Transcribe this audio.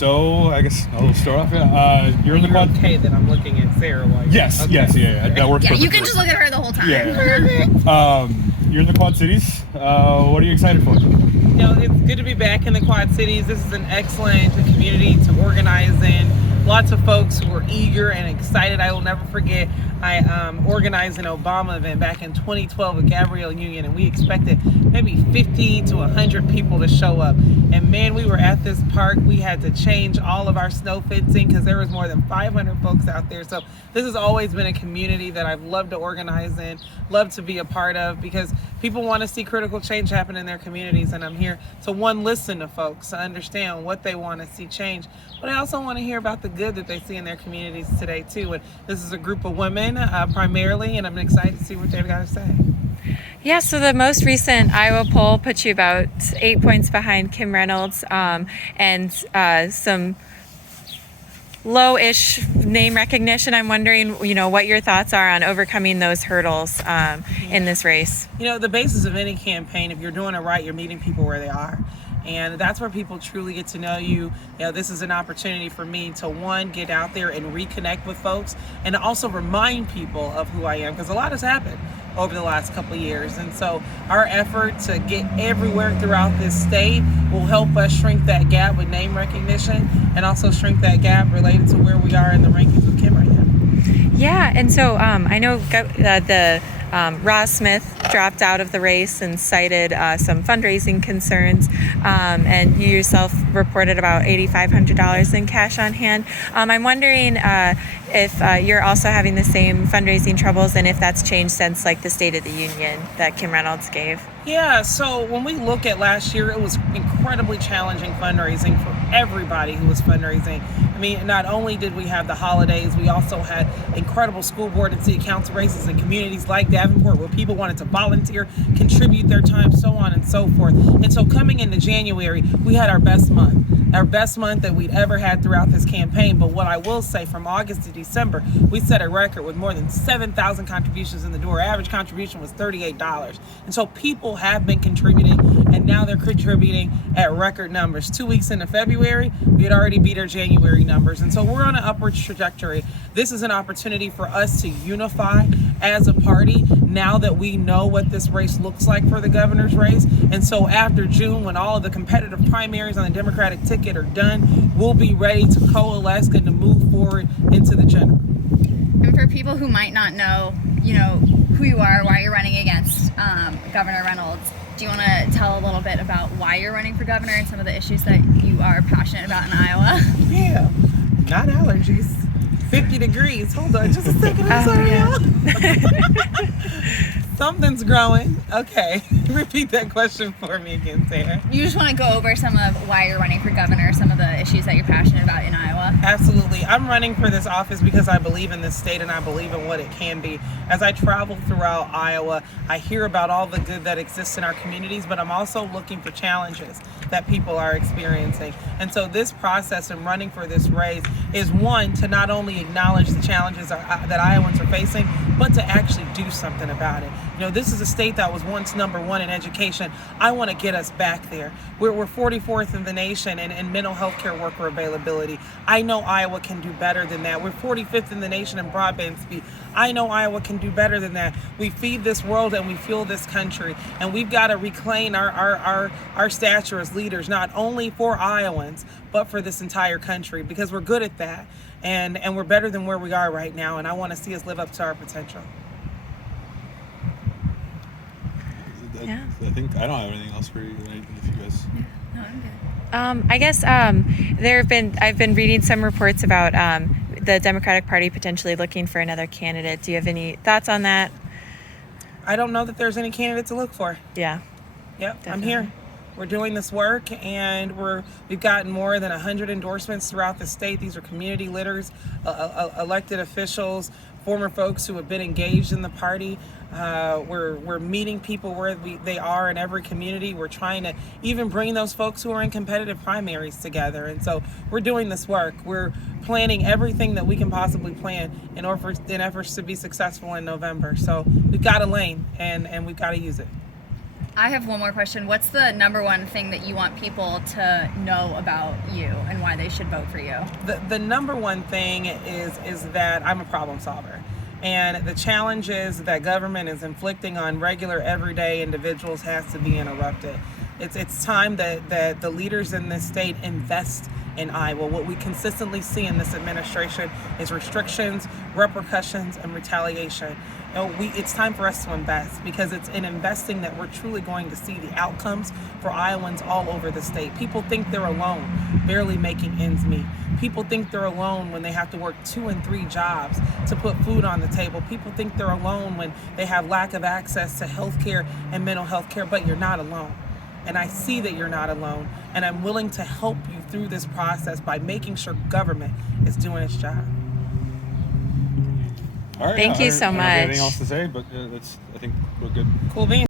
So I guess I'll start off. You're in the quad. Okay, then I'm looking at Sarah. Like, Yes, okay. yes, yeah. That works. Yeah, perfectly. you can just look at her the whole time. Yeah. You're in the Quad Cities. What are you excited for? It's good to be back in the Quad Cities. This is an excellent community to organize in. Lots of folks who are eager and excited. I will never forget, I organized an Obama event back in 2012 with Gabrielle Union, and we expected maybe 50 to 100 people to show up. And man, we were at this park. We had to change all of our snow fencing because there was more than 500 folks out there. So this has always been a community that I've loved to organize in, loved to be a part of, because people want to see critical change happen in their communities. And I'm here to, one, listen to folks, to understand what they want to see change. But I also want to hear about the good that they see in their communities today too. And this is a group of women primarily, and I'm excited to see what they've got to say. Yeah, so the most recent Iowa poll put you about 8 points behind Kim Reynolds, and some low-ish name recognition. I'm wondering, what your thoughts are on overcoming those hurdles in this race. The basis of any campaign, if you're doing it right, you're meeting people where they are. And that's where people truly get to know you. This is an opportunity for me to, one, get out there and reconnect with folks, and also remind people of who I am, because a lot has happened over the last couple of years. And so our effort to get everywhere throughout this state will help us shrink that gap with name recognition, and also shrink that gap related to where we are in the rankings with Kim right now. Yeah, and so I know Ross Smith dropped out of the race and cited some fundraising concerns, and you yourself reported about $8,500 in cash on hand. I'm wondering if you're also having the same fundraising troubles, and if that's changed since the State of the Union that Kim Reynolds gave. Yeah, so when we look at last year, it was incredibly challenging fundraising for everybody who was fundraising. I mean, not only did we have the holidays, we also had incredible school board and city council races in communities like Davenport, where people wanted to volunteer, contribute their time, so on and so forth. And so coming into January, we had our best month that we'd ever had throughout this campaign. But what I will say, from August to December, we set a record with more than 7,000 contributions in the door. Average contribution was $38. And so people have been contributing, and now they're contributing at record numbers. 2 weeks into February, we had already beat our January numbers. And so we're on an upward trajectory. This is an opportunity for us to unify as a party now that we know what this race looks like for the governor's race. And so after June, when all of the competitive primaries on the Democratic ticket are done, we'll be ready to coalesce and to move forward into the general. And for people who might not know, who you are, why you're running against Governor Reynolds, do you want to tell a little bit about why you're running for governor and some of the issues that you are passionate about in Iowa? Yeah, not allergies. 50 degrees. Hold on just a second. I'm sorry, y'all. Something's growing. Okay. Repeat that question for me again, Sarah. You just want to go over some of why you're running for governor, some of the issues that you're passionate about in Iowa? Absolutely. I'm running for this office because I believe in this state, and I believe in what it can be. As I travel throughout Iowa, I hear about all the good that exists in our communities, but I'm also looking for challenges that people are experiencing. And so this process in running for this race is, one, to not only acknowledge the challenges that Iowans are facing, but to actually do something about it. This is a state that was once number one in education. I want to get us back there. We're 44th in the nation in mental health care worker availability. I know Iowa can do better than that. We're 45th in the nation in broadband speed. I know Iowa can do better than that. We feed this world and we fuel this country, and we've got to reclaim our stature as leaders, not only for Iowans, but for this entire country, because we're good at that, and we're better than where we are right now, and I want to see us live up to our potential. Yeah. I think I don't have anything else for you. If you guys. No, I'm good. I guess I've been reading some reports about the Democratic Party potentially looking for another candidate. Do you have any thoughts on that? I don't know that there's any candidate to look for. Yeah. Yep, Definitely. I'm here. We're doing this work, and we've gotten more than 100 endorsements throughout the state. These are community leaders, elected officials, former folks who have been engaged in the party. We're meeting people where they are in every community. We're trying to even bring those folks who are in competitive primaries together. And so we're doing this work. We're planning everything that we can possibly plan in efforts to be successful in November. So we've got a lane, and we've got to use it. I have one more question. What's the number one thing that you want people to know about you and why they should vote for you? The number one thing is that I'm a problem solver. And the challenges that government is inflicting on regular, everyday individuals has to be interrupted. It's time that the leaders in this state invest in Iowa. What we consistently see in this administration is restrictions, repercussions, and retaliation. It's time for us to invest, because it's in investing that we're truly going to see the outcomes for Iowans all over the state. People think they're alone, barely making ends meet. People think they're alone when they have to work 2 and 3 jobs to put food on the table. People think they're alone when they have lack of access to health care and mental health care, but you're not alone. And I see that you're not alone, and I'm willing to help you through this process by making sure government is doing its job. All right. Thank you so I don't have anything much. else to say, but I think we're good. Cool beans.